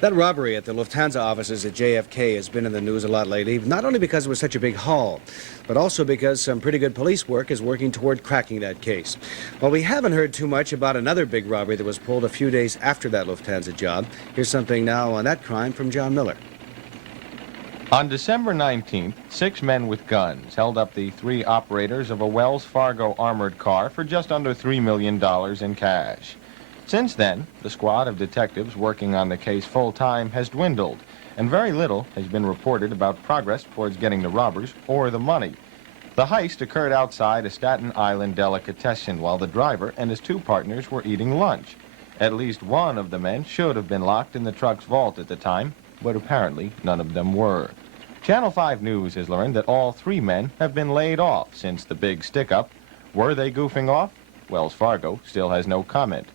That robbery at the Lufthansa offices at JFK has been in the news a lot lately, not only because it was such a big haul, but also because some pretty good police work is working toward cracking that case. Well, we haven't heard too much about another big robbery that was pulled a few days after that Lufthansa job. Here's something now on that crime from John Miller. On December 19th, 6 men with guns held up the 3 operators of a Wells Fargo armored car for just under $3 million in cash. Since then, the squad of detectives working on the case full-time has dwindled, and very little has been reported about progress towards getting the robbers or the money. The heist occurred outside a Staten Island delicatessen while the driver and his 2 partners were eating lunch. At least one of the men should have been locked in the truck's vault at the time, but apparently none of them were. Channel 5 News has learned that all 3 men have been laid off since the big stick-up. Were they goofing off? Wells Fargo still has no comment.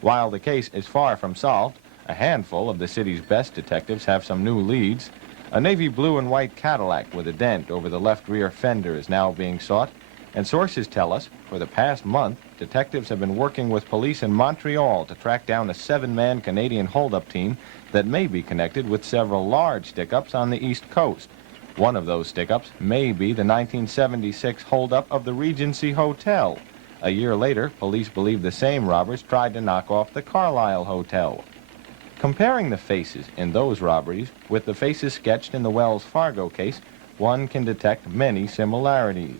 While the case is far from solved, a handful of the city's best detectives have some new leads. A navy blue and white Cadillac with a dent over the left rear fender is now being sought, and sources tell us for the past month, detectives have been working with police in Montreal to track down a 7-man Canadian holdup team that may be connected with several large stick-ups on the East Coast. One of those stick-ups may be the 1976 holdup of the Regency Hotel. A year later, police believe the same robbers tried to knock off the Carlisle Hotel. Comparing the faces in those robberies with the faces sketched in the Wells Fargo case, one can detect many similarities.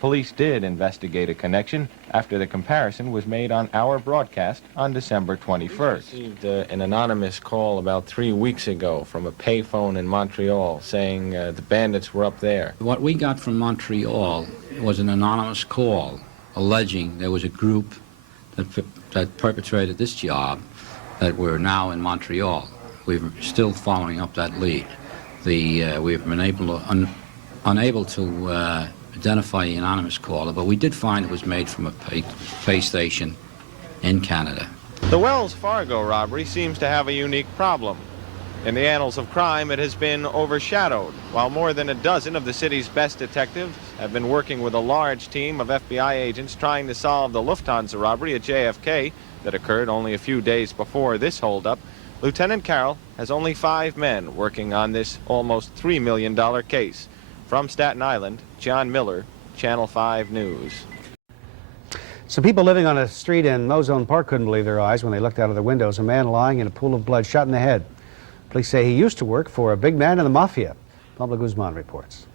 Police did investigate a connection after the comparison was made on our broadcast on December 21st. We received an anonymous call about 3 weeks ago from a payphone in Montreal saying the bandits were up there. What we got from Montreal was an anonymous call alleging there was a group that perpetrated this job that were now in Montreal. We're still following up that lead. We've been unable to identify the anonymous caller, but we did find it was made from a pay station in Canada. The Wells Fargo robbery seems to have a unique problem. In the annals of crime, it has been overshadowed, while more than a dozen of the city's best detectives have been working with a large team of FBI agents trying to solve the Lufthansa robbery at JFK that occurred only a few days before this holdup. Lieutenant Carroll has only 5 men working on this almost $3 million case. From Staten Island, John Miller, Channel 5 News. Some people living on a street in Ozone Park couldn't believe their eyes when they looked out of their windows. A man lying in a pool of blood, shot in the head. Police say he used to work for a big man in the mafia. Pablo Guzman reports.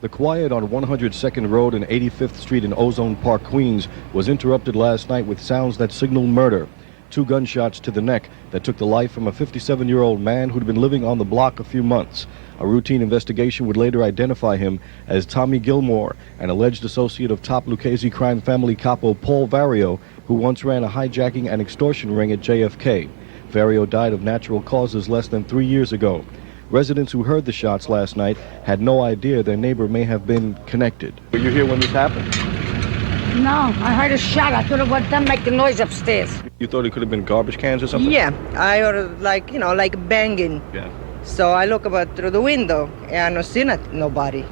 The quiet on 102nd Road and 85th Street in Ozone Park, Queens, was interrupted last night with sounds that signaled murder. 2 gunshots to the neck that took the life from a 57-year-old man who'd been living on the block a few months. A routine investigation would later identify him as Tommy Gilmore, an alleged associate of top Lucchese crime family capo Paul Vario, who once ran a hijacking and extortion ring at JFK. Vario died of natural causes less than 3 years ago. Residents who heard the shots last night had no idea their neighbor may have been connected. Were you here when this happened? No, I heard a shot. I thought it was them making noise upstairs. You thought it could have been garbage cans or something? Yeah, I heard like banging. Yeah. So I look about through the window and I don't see nobody.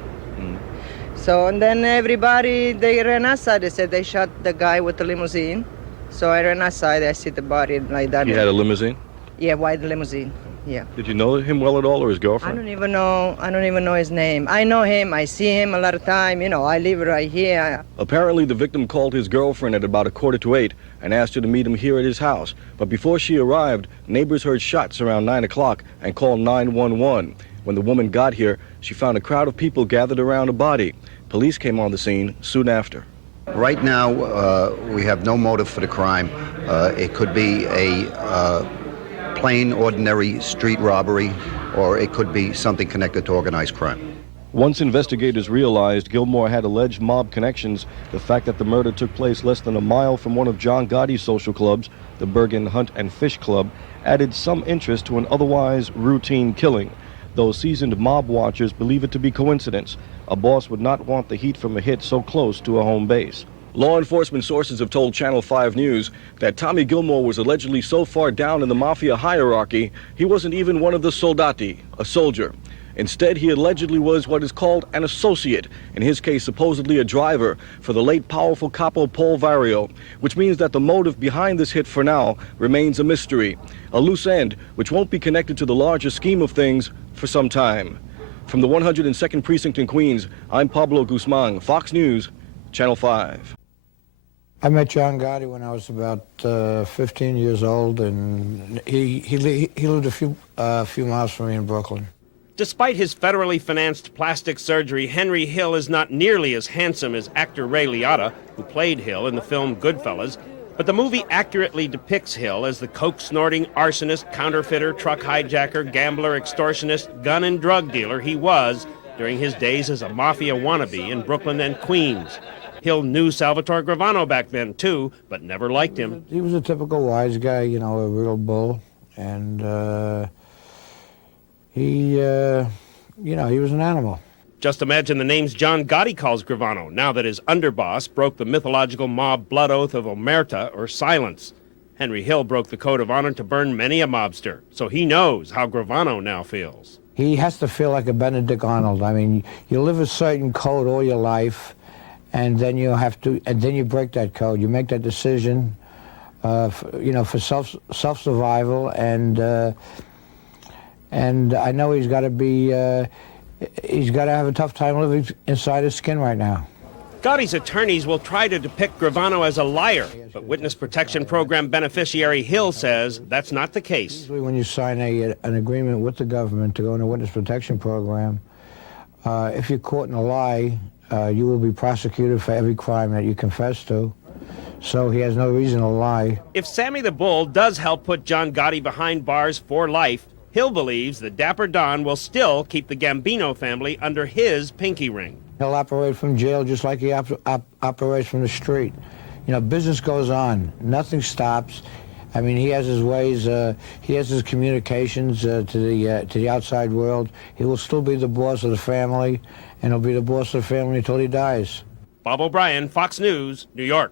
So and then everybody, they ran outside. They said they shot the guy with the limousine. So I ran outside. I see the body like that. He had a limousine? Yeah, white limousine. Yeah. Did you know him well at all, or his girlfriend? I don't even know his name. I know him. I see him a lot of time. You know, I live right here. Apparently, the victim called his girlfriend at about 7:45 and asked her to meet him here at his house. But before she arrived, neighbors heard shots around 9 o'clock and called 911. When the woman got here, she found a crowd of people gathered around a body. Police came on the scene soon after. Right now, we have no motive for the crime. It could be a plain, ordinary street robbery, or it could be something connected to organized crime. Once investigators realized Gilmore had alleged mob connections, the fact that the murder took place less than a mile from one of John Gotti's social clubs, the Bergen Hunt and Fish Club, added some interest to an otherwise routine killing. Though seasoned mob watchers believe it to be coincidence, a boss would not want the heat from a hit so close to a home base. Law enforcement sources have told Channel 5 News that Tommy Gilmore was allegedly so far down in the mafia hierarchy, he wasn't even one of the soldati, a soldier. Instead, he allegedly was what is called an associate, in his case supposedly a driver, for the late powerful capo Paul Vario, which means that the motive behind this hit for now remains a mystery, a loose end which won't be connected to the larger scheme of things for some time. From the 102nd Precinct in Queens, I'm Pablo Guzman, Fox News, Channel 5. I met John Gotti when I was about 15 years old, and he lived a few miles from me in Brooklyn. Despite his federally financed plastic surgery, Henry Hill is not nearly as handsome as actor Ray Liotta, who played Hill in the film Goodfellas. But the movie accurately depicts Hill as the coke-snorting arsonist, counterfeiter, truck hijacker, gambler, extortionist, gun and drug dealer he was during his days as a mafia wannabe in Brooklyn and Queens. Hill knew Salvatore Gravano back then, too, but never liked him. He was a typical wise guy, you know, a real bull, and he was an animal. Just imagine the names John Gotti calls Gravano now that his underboss broke the mythological mob blood oath of omerta, or silence. Henry Hill broke the code of honor to burn many a mobster, so he knows how Gravano now feels. He has to feel like a Benedict Arnold. I mean, you live a certain code all your life, and then you break that code. You make that decision, for self-survival, and I know he's got to have a tough time living inside his skin right now. Gotti's attorneys will try to depict Gravano as a liar, but Witness Protection Program beneficiary Hill says that's not the case. Usually when you sign an agreement with the government to go in a Witness Protection Program, if you're caught in a lie, you will be prosecuted for every crime that you confess to. So he has no reason to lie. If Sammy the Bull does help put John Gotti behind bars for life, Hill believes the Dapper Don will still keep the Gambino family under his pinky ring. He'll operate from jail just like he operates from the street. You know, business goes on. Nothing stops. I mean, he has his ways. He has his communications to the outside world. He will still be the boss of the family, and he'll be the boss of the family until he dies. Bob O'Brien, Fox News, New York.